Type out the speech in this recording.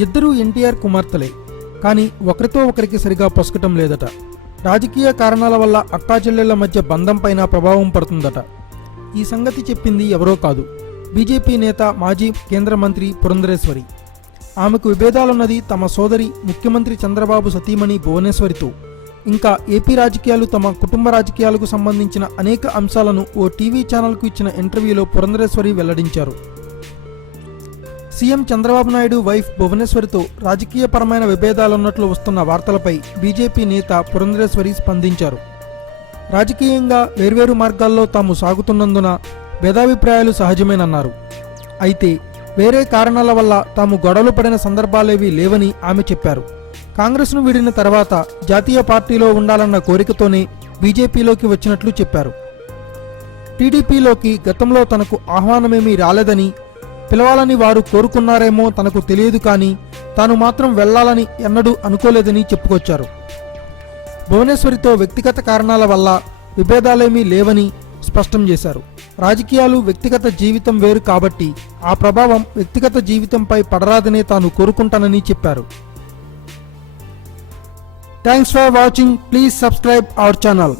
ఇద్దరూ ఎన్టీఆర్ కుమార్తెలే. కానీ ఒకరితో ఒకరికి సరిగా పొసకటం లేదట. రాజకీయ కారణాల వల్ల అక్కాచెల్లెళ్ళ మధ్య బంధం పైన ప్రభావం పడుతుందట. ఈ సంగతి చెప్పింది ఎవరో కాదు. బీజేపీ నేత మాజీ కేంద్ర మంత్రి పురంధరేశ్వరి. ఆమెకు విభేదాలున్నది తమ సోదరి ముఖ్యమంత్రి చంద్రబాబు సతీమణి భువనేశ్వరితో. ఇంకా ఏపీ రాజకీయాలు తమ కుటుంబ రాజకీయాలకు సంబంధించిన అనేక అంశాలను ఓ టీవీ ఛానల్కు ఇచ్చిన ఇంటర్వ్యూలో పురంధరేశ్వరి వెల్లడించారు. సీఎం చంద్రబాబు నాయుడు వైఫ్ భువనేశ్వరితో రాజకీయపరమైన విభేదాలున్నట్లు వస్తున్న వార్తలపై బీజేపీ నేత పురంధరేశ్వరి స్పందించారు. రాజకీయంగా వేర్వేరు మార్గాల్లో తాము సాగుతున్నందున భేదాభిప్రాయాలు సహజమేనన్నారు. అయితే వేరే కారణాల వల్ల తాము గొడవలు పడిన సందర్భాలేవీ లేవని ఆమె చెప్పారు. కాంగ్రెస్ను వీడిన తర్వాత జాతీయ పార్టీలో ఉండాలన్న కోరికతోనే బీజేపీలోకి వచ్చినట్లు చెప్పారు. టీడీపీలోకి గతంలో తనకు ఆహ్వానమేమీ రాలేదని పిలవాలని వారు కోరుకున్నారేమో తనకు తెలియదు కానీ తాను మాత్రం వెళ్ళాలని ఎన్నడూ అనుకోలేదని చెప్పుకొచ్చారు. భువనేశ్వరితో వ్యక్తిగత కారణాల వల్ల విభేదాలేమీ లేవని స్పష్టం చేశారు. రాజకీయాలు వ్యక్తిగత జీవితం వేరు కాబట్టి ఆ ప్రభావం వ్యక్తిగత జీవితంపై పడరాదనే తాను కోరుకుంటానని చెప్పారు. Thanks for watching. Please subscribe our channel.